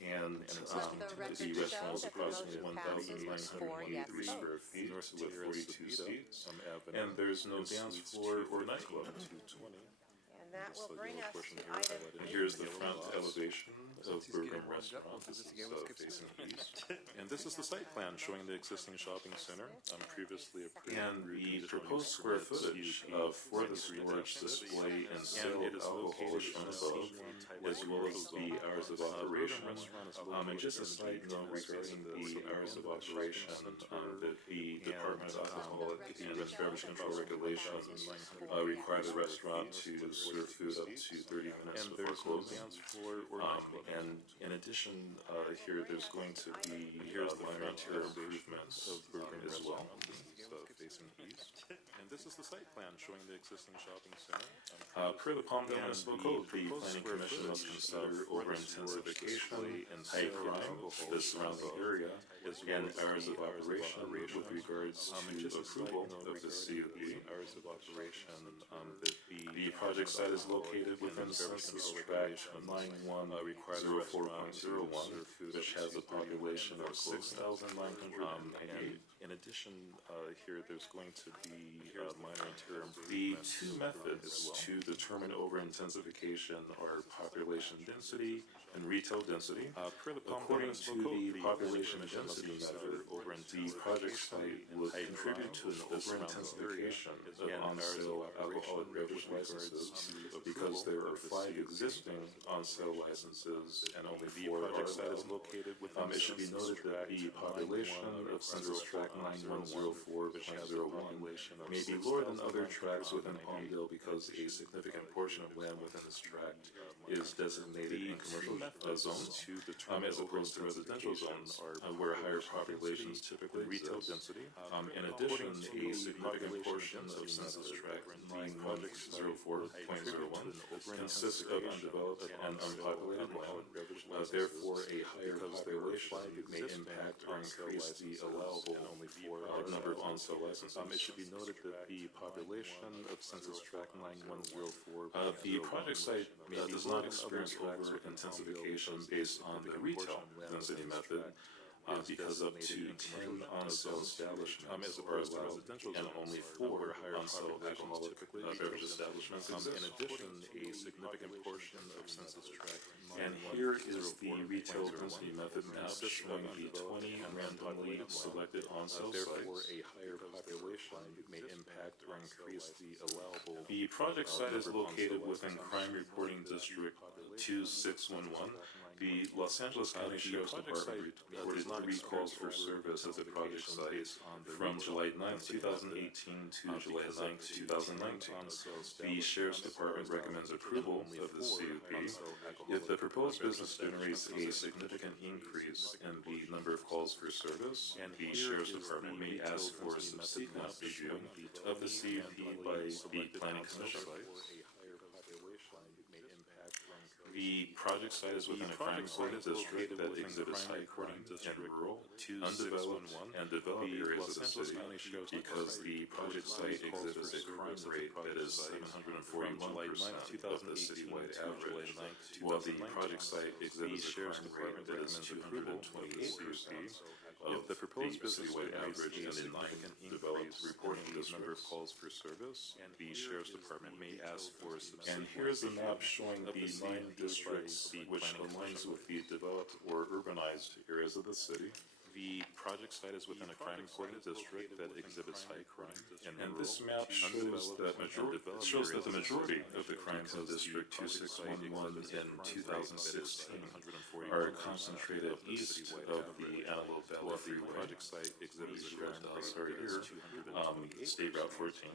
and the restaurant is approximately 1,923 square feet with 42 seats. And there's no dance floor or nightclub. And that will bring us to item And here's the front elevation of Burger Restaurant. This is facing east. And this is the site plan showing the existing shopping center, previously approved. And the proposed square footage for the storage, display, and sale of alcohol is shown above, as well as the hours of operation. And just a side note regarding the hours of operation, that the Department of Alcoholic and Beverage Control Regulations require the restaurant to serve food up to 30 minutes before closing. And in addition, here there's going to be minor interior improvements as well. Facing east. And this is the site plan showing the existing shopping center. Per the Palmdale Municipal Code, the Planning Commission must consider over-intensification and high crime, the surrounding area, and hours of operation with regards to approval of the CUP. The project site is located within Census Tract 9104.01, which has a population of 6,988. In addition, here there's going to be minor interior The improvements. two methods to determine over-intensification are population density and retail density. According to the population density method, the project site will contribute to an over-intensification of on-sale alcoholic beverage licenses because there are 5 existing on-sale licenses and only 4 are located within. It should be noted that the population of Census Tract 9104.01 may be lower than other tracts within Palmdale because a significant portion of land within this tract is designated in commercial zones, as opposed to residential zones, where higher populations typically exist. In addition, a significant portion of Census Tract 9104.01 consists of undeveloped and unpopulated land. Therefore, a higher population may impact or increase the allowable number of on-sale licenses. It should be noted that the population of Census Tract 9104. The project site does not experience over-intensification based on the retail density method, because up to 10 on-sale establishments are allowed, and only 4 on-sale alcoholic beverage establishments exist. In addition, a significant portion of Census Tract. And here is the retail density method map showing the 20 randomly selected on-sale Therefore, sites. a higher population may impact or increase the allowable. The project site is located within Crime Reporting District 2611. The Los Angeles County Sheriff's Department reported 3 calls for service at the project site from July 9th, 2018 to July 9th, 2019. The Sheriff's Department recommends approval of the CUP if the proposed business generates a significant increase in the number of calls for service. The Sheriff's Department may ask for a subsequent review of the CUP by the Planning Commission. The project site is within a crime reporting district that exhibits high crime in rural, undeveloped, and developed areas of the city because the project site exhibits a crime rate that is 741% of the citywide average, while the project site exhibits a crime rate that is 228% of the proposed citywide average in the 9th developed reporting district. Number of calls for service, and the Sheriff's Department may ask for a And here's a map showing the 9 districts which aligns with the developed or urbanized areas of the city. The project site is within a crime-reported district that exhibits high crime. And this map shows that the majority of the crimes in District 2611 in 2016 are concentrated east of the Antelope Valley Freeway. Project site exhibits crimes are here, State Route 14,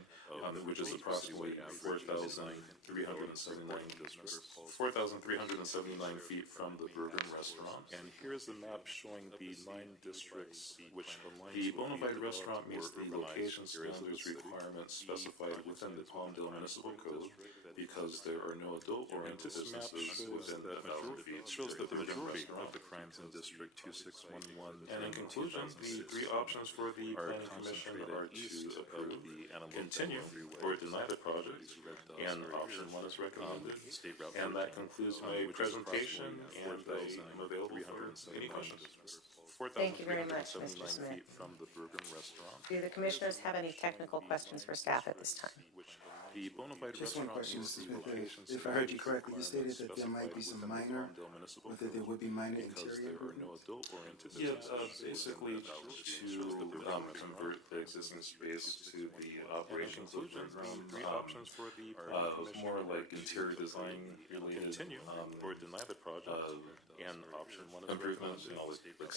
which is approximately 4,379 feet from the Bergen restaurant. And here's the map showing the 9 districts which the bona fide restaurant meets the location standards requirements specified within the Palmdale Municipal Code because there are no adult-oriented businesses within the 1,000 feet. It shows that the majority of the crimes in District 2611. And in conclusion, the 3 options for the Planning Commission are to approve, continue, or deny the project, and option 1 is recommended. And that concludes my presentation, and I am available for any questions. Thank you very much, Mr. Smith. From the Bergen restaurant. Do the commissioners have any technical questions for staff at this time? The bona fide Just one question, Mr. Smith. If I heard you correctly, you stated that there might be some minor, or that there would be minor interior improvements? Yeah, basically to convert the existing space to the operation conclusion. More like interior design related, or deny the project, and option 1 is improvements,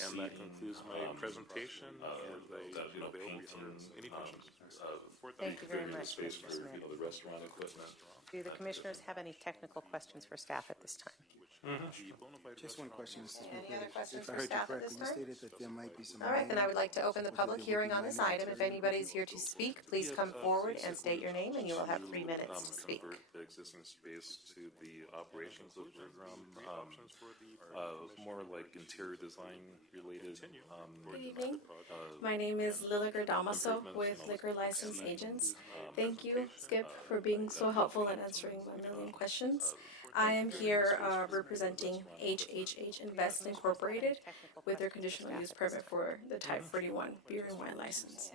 and that concludes my presentation, and I am available for any questions. Thank you very much, Mr. Smith. The restaurant equipment. Do the commissioners have any technical questions for staff at this time? Just one question, Mr. Smith. Any other questions If I for heard you staff at this correctly, you time? stated that there might be some All right, then I minor, would like to open the public hearing on this item. If anybody's here to speak, please come forward and state your name, and you will have 3 minutes to speak. Convert the existing space to the operation inclusion more like interior design related. Good evening. My name is Liliger Damaso with Liquor License Agents. Thank you, Skip, for being so helpful and answering my million questions. I am here representing HHH Invest Incorporated with their conditional use permit for the Type 41 beer and wine license.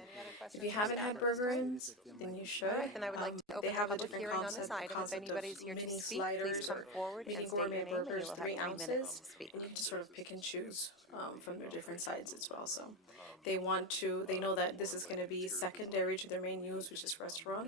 If you haven't had burger ins, then you should. Then I would like to open They have the a public different hearing on concept, this the item. If concept anybody's of here to mini speak, please sliders come or forward mini and state your gourmet name, and you burgers, will have 3 3 minutes ounces. to speak. And you can just sort of pick and choose from their different sides as well. So they know that this is going to be secondary to their main use, which is restaurant.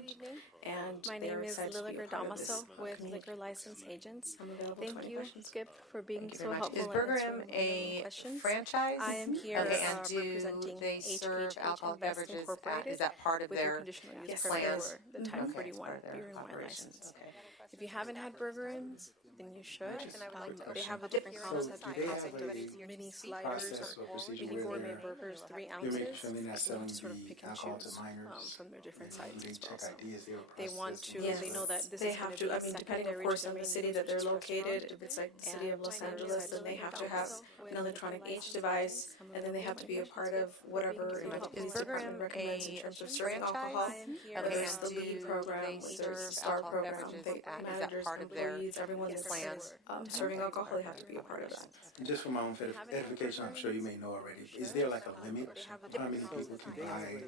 And My they are name is excited to be a Liliger part of this Damaso with community. Liquor License Agents. I'm available to Thank any you, questions. Skip, for being Thank you so very much. helpful. Is and Burger answering M my million a questions. franchise? I am here Okay, and do representing they serve HHH alcohol Invest beverages? Incorporated Is that part of with their their conditional use plans? permit for the Type Okay, 41 part of their beer and wine operations. license. Okay. If you haven't had burger ins, then you should. Then I would like to They open have a the different public concept. hearing on this do item. they If have anybody's here a Mini to speak, please sliders process come or forward. procedure mini where gourmet they're burgers, 3 making ounces. sure they're not And you selling just sort of the pick and alcohol to choose minors? from their different And sides they as well. check So ID, is there a they want process to. in They place? know that this they is have going to. I mean, depending, of course, on the city that they're located. If it's like the city of Los Angeles, then they have to have an electronic age device, and then they have to be a part of whatever Is police Burger department M recommends in a terms of serving franchise? alcohol. Whether Okay, it's and the do LEAD program, they whether it's serve the STAR alcohol program, beverages? they, Is that managers, part of their employees, everyone that's plans? serving alcohol, they have to be a part of that. And just for my own edification, I'm sure you may know already, is there like a limit on how many people can buy,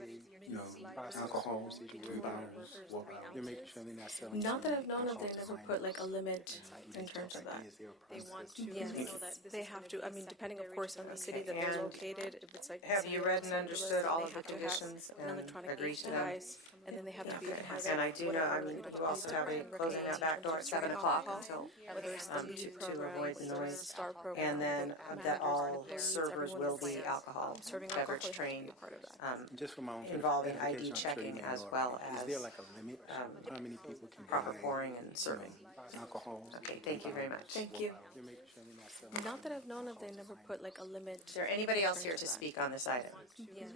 alcohol, 3 bottles, 4 bottles? You're making sure they're not selling. Not that I've known of, they never put like a limit in terms of that. They want to. Yes, they know that they have to. I mean, depending, of course, on the city that they're And located. If it's like have you read and understood all of the conditions an and electronic agreed age to them? device, and then they have to be a part of And I do know, I mean, whatever you also have a closing that back door at 7 o'clock until, whether it's the LEAD to program, avoid whether it's the noise. STAR program, And then that all managers, servers employees, will be everyone alcohol, serving beverage alcohol, they have to be trained, a part of that. Just for my own involving ID edification, I'm sure you checking may know as already. well Is as there like a limit on how many people can proper buy, pouring and serving. alcohol? Okay, thank you very much. Thank you. You're making sure they're not selling. Not that I've known of, they never put like a limit. Is there anybody else here to speak on this item? Yes.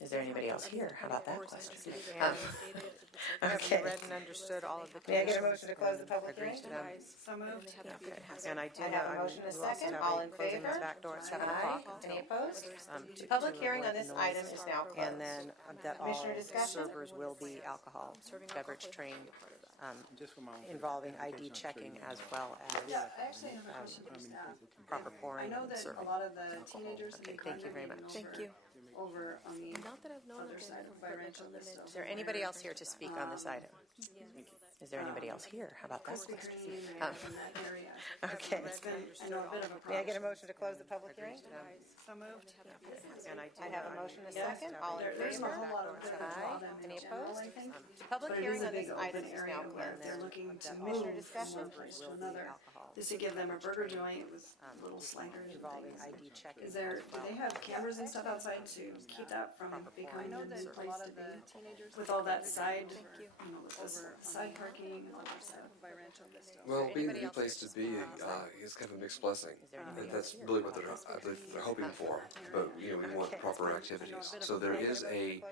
Is there anybody else here? How about that question? Have Okay. you read and understood all of the May I get a conditions? motion to close the public Agree hearing? to them. So moved. And I do I know, have a I mean, motion and a you also second. have All a in closing this favor? back door at 7 Aye. o'clock. Any opposed? To Public to hearing on avoid this noise. item is now closed. And then that all Commissioner discussion? servers will be alcohol, beverage trained, Just for my own involving edification, ID I'm sure checking you may as know well as Yeah, I actually have a question for staff. proper I pouring know and that a serving. lot of the teenagers have Okay, been thank you very much. Thank you. over on the Not that I've known other of, they side never of by put like Rancho a Vista. limit. Is there anybody else here to speak on this item? Yes. Is there anybody else here? How about that Krispy question? Kreme and in that area. Okay. It's been, I know, a bit of a May I get a problem. motion to close the public hearing? So moved. And I have a motion and a second. All in There's favor? a whole lot of good about Aye. them in Any general, opposed? I think. Public But it hearing is a on this big item open is area now where closed. they're looking to Motion or move from discussion? one place to another. This would give them a burger joint with little sliders and Involving things. ID checking. Is there, do they have cameras and stuff outside to keep that from becoming a new place to be? With all that side, you know, with this side parking and all that stuff. Well, being a good place to be is kind of a mixed blessing, and that's really what I believe they're hoping for. But we want proper activities. So there is a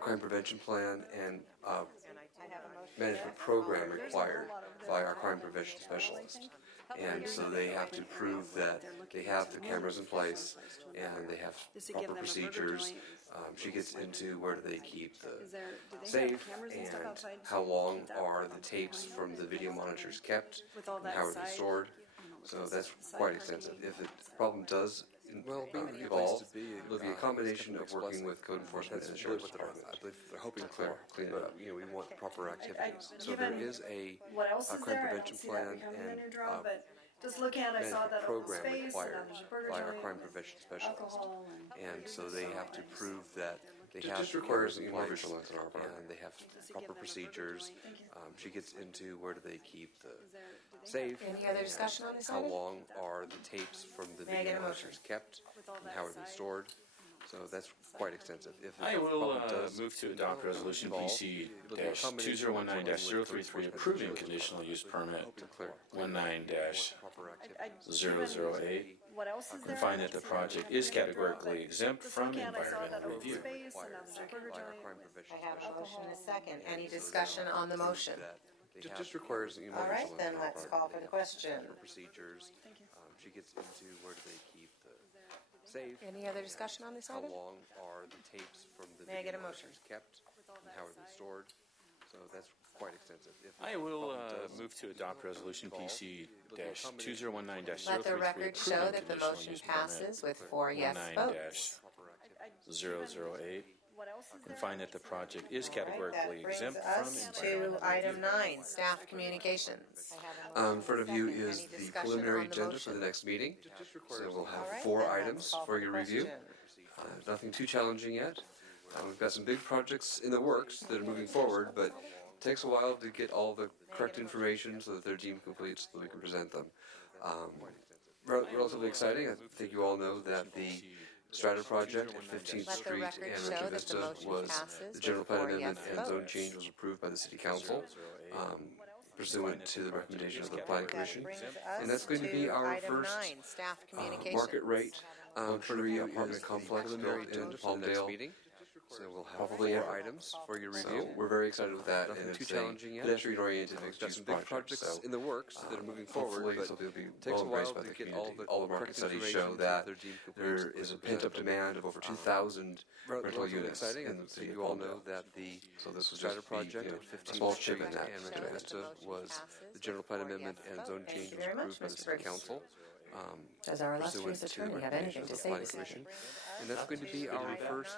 crime prevention plan and management program required by our crime prevention specialist. And so they have to prove that they have the cameras in place and they have proper procedures. She gets into where do they keep the safe and how long are the tapes from the video monitors kept and how are they stored. So that's quite extensive. If the problem does evolve, it'll be a combination of working with code enforcement and the sheriff's department. I believe they're hoping to clean it up. We want proper activities. So there is a What else is crime there? I prevention don't see that plan becoming a and new draw, but just looking at, it, I saw management that open program space, and now required there's a burger by our joint crime with prevention specialist. alcohol And so they have to prove that they Just have the requires cameras in more place vigilance on our part. and they have proper procedures. She gets into where do they keep the safe. Any other and discussion on this How item? long are the tapes from the May I get video a motion? monitors kept and how are they stored? So that's quite extensive. If the I will problem does move to adopt resolution evolve, PC it'll be a combination of working with code 2019-033 enforcement approving and conditional use permit to clear 19-008 proper activities. what else is there? and find that the project is categorically exempt from Looking at, I saw that environmental open review. space, and now there's a burger By our joint crime with prevention I have a specialist. motion and a second. Any discussion on the motion? It just requires more All right, vigilance then on our let's part. call for the question. Procedures. She gets into where do they keep the safe. Any other discussion on this How item? long are the tapes from the May I get video a motion? monitors kept and how are they stored? So that's quite extensive. If I will problem does move to adopt resolution PC Let the record show that the motion passes with 4 yes votes. 19-008 and find that the project is That categorically brings exempt from us to environmental item review. 9, staff communications. in front of you is Any the discussion preliminary on the agenda motion? for the next meeting. So we'll All have right, 4 then let's items call for your the review. question. Nothing too challenging yet. We've got some big projects in the works that are moving forward, but it takes a while to get all the correct information so that they're deemed complete so that we can present them. Relatively exciting. I think you all know that the Strata project at 15th Let the Street record and show Rancho that the Vista motion was, passes the general with plan 4 amendment yes and zone votes. change was approved by the city council, pursuant to the recommendation of the planning commission. Brings And us that's going to be our item first 9, staff communications. market rate luxury apartment complex built in Palmdale. So we'll have probably 4 items for your review. So we're very excited with that. Nothing And too it's a challenging yet. pedestrian-oriented Got mixed-use some big project. projects in the works that are moving forward, Hopefully, but so they'll be takes well a while embraced by to the get community. all All the market correct studies information show so that they're deemed complete there so is a we can pent-up present them. demand of over 2,000 rental Relatively units exciting, in and the city of you all Palmdale. know that the So this was Strata just project at a 15th small chip in Street that. and Rancho Vista was the general plan amendment and zone change was very much, approved by the Mr. city Bruce. council. Does our Pursuant illustrious to the attorney have recommendation anything of to the say planning this commission. evening? And that's going to be our first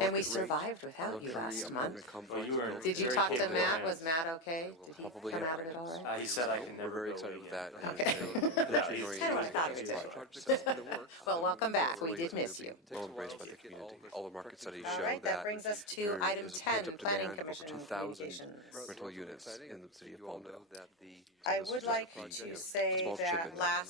And we survived without you last month. Did you talk to Matt? Was Matt okay? Did he Probably come have out of it all right? He said I can We're never very go excited with again. that. Okay. Kinda what I thought he would. Well, welcome back. We did miss you. Well embraced by the community. All the market studies All show right, that that brings us to there item is a 10, pent-up Planning demand of over Commission 2,000 communications. rental units in the city of Palmdale. I would like to say that last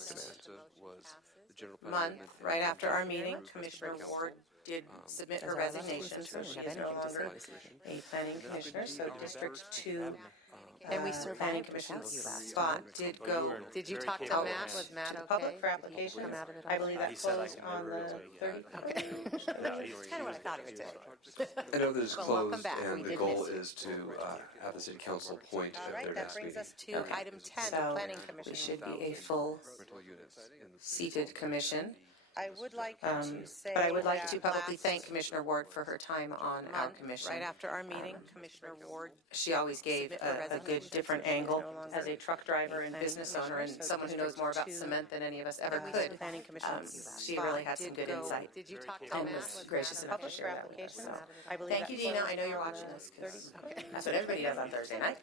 month, right after our meeting, Commissioner Ward did submit her resignation, so she is no longer a planning commissioner, so District 2 And we planning survived commission without you last spot did go Did you talk to out Matt? Was Matt to the okay? public for Did he application. come out of it all I believe that He said I closed can on never the go again. 30th. Okay. he's Kind of what I thought he would say. I know that it's Well, welcome closed, back. and We the did goal miss you. is to have the city council appoint All at right, their that next brings meeting. us to Okay. item 10, So, Planning we Commission. should be a full Rental units in the city of Seated Palmdale. commission. I would like But to say. I would like to that publicly last thank Commissioner Ward for her time on our month, commission. right after our meeting, Commissioner Ward. She always gave submit her a good resignation, different so she's angle no longer as a truck driver a and planning business owner commissioner, and so someone who knows District more about 2, cement than any of us ever the could. planning commission She spot really had some did good go- insight Did you talk to and Matt? was gracious enough to Published share for that with us. application. So, I believe thank you, that Dina. closed I know you're on, watching this. 'Cause 30 That's what everybody does on Thursday night.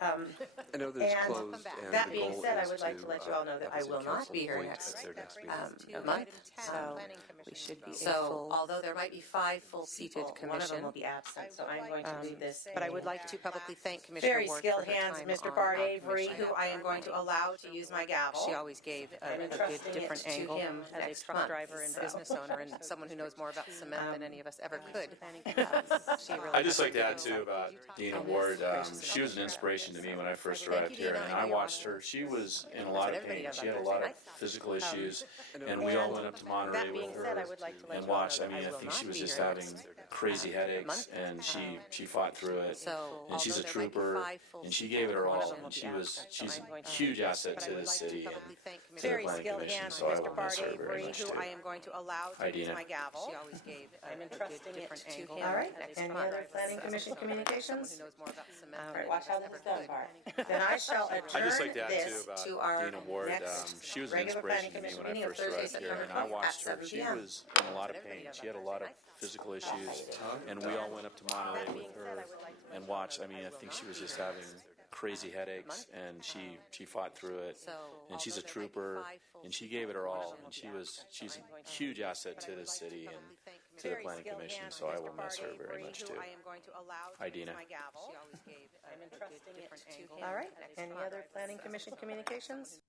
I know that it's And closed, and that the being goal said, I is would like to let you all know that have I the will city not council be here appoint next at their next meeting. month. So We should be a so, full although there might be 5 full seated people, one of them commission. will be absent, so I'm going to do this. But I would like to publicly thank Commissioner Very Ward skilled for her hands, time Mr. on Bart our Avery, commission. who I am going to allow to use my gavel. She always gave and a entrusting good different it to angle him as a next truck month, driver and so. business owner and someone who knows more about cement than any of us ever could. She really I just has like to a add good too insight. about Dina Ward. She was an inspiration to me when I first arrived here, and I watched her. She was in a lot of pain. She had a lot of physical issues, and we all went up to Monterey That being with said, her I would like to let and you all know watched. I that mean, I will think not she was be just here having next crazy headaches, month. and she fought through it. So, And she's a although there might be trooper, 5 full and she seats, gave it her one of all. them will And be she's absent, so I'm going a to huge do this. asset But I to would the like city to and publicly thank to the Very planning skilled commission. hands, So I Mr. will miss Bart her very Avery, much who too. I am going to allow Hi, to use Dina. my gavel. She always gave I'm a entrusting good it different to angle. him. All right, next any month. other planning commission communications? Someone who knows more about cement All than right, watch any how of us this is ever done, could. Bart. Then I shall I just like adjourn to add too this about to our Dina Ward. next She was an regular planning inspiration to me commission when I meeting of first Thursday, arrived here, September and I 12th at watched her. 7 She p.m. was in a lot of pain. She had a lot of physical issues, and we all went up to Monterey with her and watched. I mean, I think she was just having crazy headaches, and she fought through it. And she's a trooper, and she gave it her all. And she's a huge asset to the city and to the planning commission. So I will miss her very much too. Hi, Dina. I'm entrusting it to him. All right, any other planning commission communications?